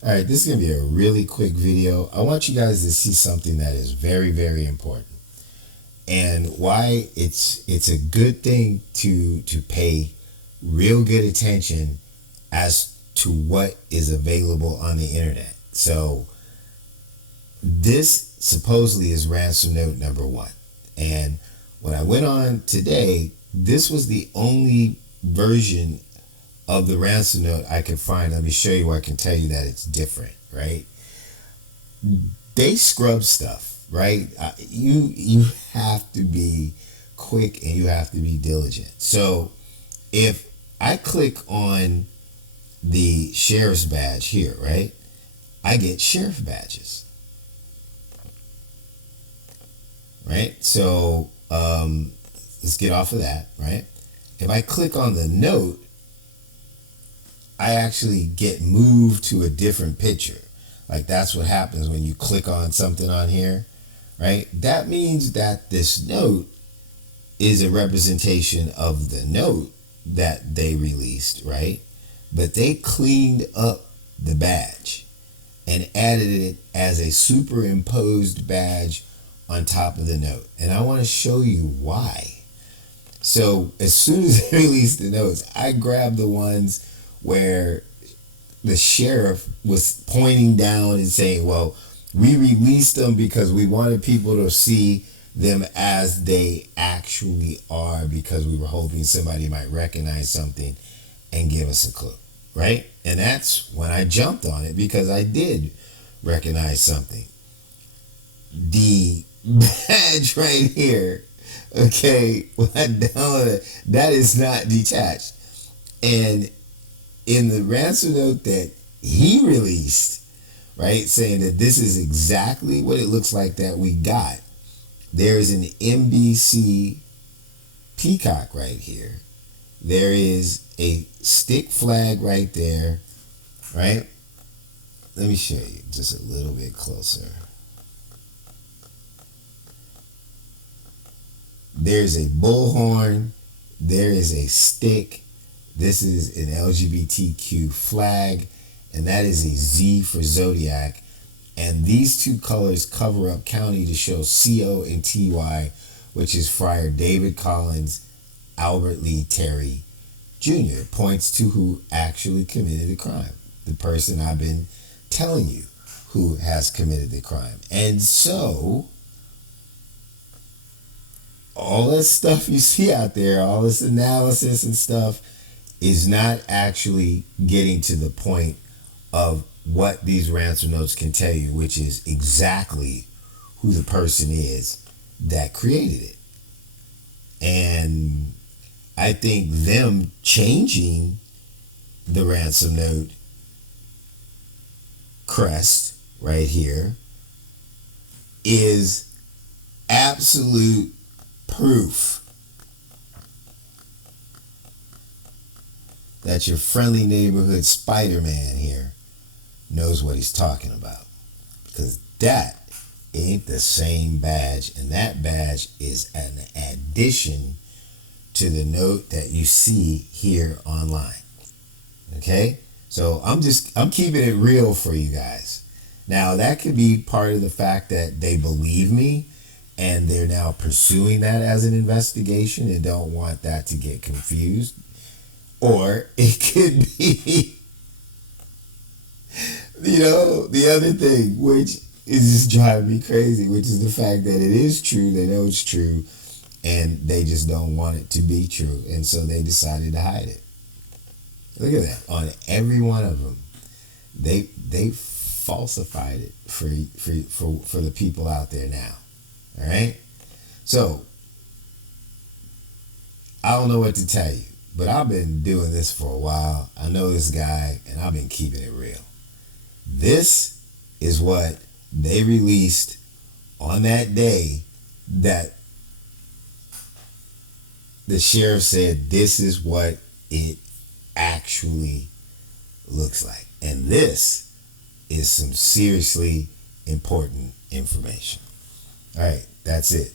All right, this is going to be a really quick video. I want you guys to see something that is very, very important and why it's a good thing to pay real good attention as to what is available on the internet. So this supposedly is ransom note number one. And when I went on today, this was the only version of the ransom note I could find. Let me show you where I can tell you that it's different, right? They scrub stuff, right? You have to be quick and you have to be diligent. So if I click on the sheriff's badge here, right? I get sheriff badges, right? So let's get off of that, right? If I click on the note, I actually get moved to a different picture. Like that's what happens when you click on something on here, right? That means that this note is a representation of the note that they released, right? But they cleaned up the badge and added it as a superimposed badge on top of the note. And I want to show you why. So as soon as they released the notes, I grabbed the ones where the sheriff was pointing down and saying, well, we released them because we wanted people to see them as they actually are, because we were hoping somebody might recognize something and give us a clue, right? And that's when I jumped on it, because I did recognize something. The badge right here, okay, when I downloaded it, that is not detached. And in the ransom note that he released, right, saying that this is exactly what it looks like that we got, there's an NBC peacock right here. There is a stick flag right there, right? Let me show you just a little bit closer. There's a bullhorn. There is a stick. This is an LGBTQ flag, and that is a Z for Zodiac. And these two colors cover up county to show CO and TY, which is Frair David Collins, Albert Lee Terry Jr. Points to who actually committed the crime, the person I've been telling you who has committed the crime. And so all this stuff you see out there, all this analysis and stuff, is not actually getting to the point of what these ransom notes can tell you, which is exactly who the person is that created it. And I think them changing the ransom note crest right here is absolute proof that your friendly neighborhood Spider-Man here knows what he's talking about. Because that ain't the same badge, and that badge is an addition to the note that you see here online. Okay? So I'm keeping it real for you guys. Now that could be part of the fact that they believe me and they're now pursuing that as an investigation and don't want that to get confused. Or it could be, the other thing, which is just driving me crazy, which is the fact that it is true, they know it's true, and they just don't want it to be true. And so they decided to hide it. Look at that. On every one of them, they falsified it for the people out there now. All right? So, I don't know what to tell you, but I've been doing this for a while. I know this guy, and I've been keeping it real. This is what they released on that day that the sheriff said this is what it actually looks like. And this is some seriously important information. All right, that's it.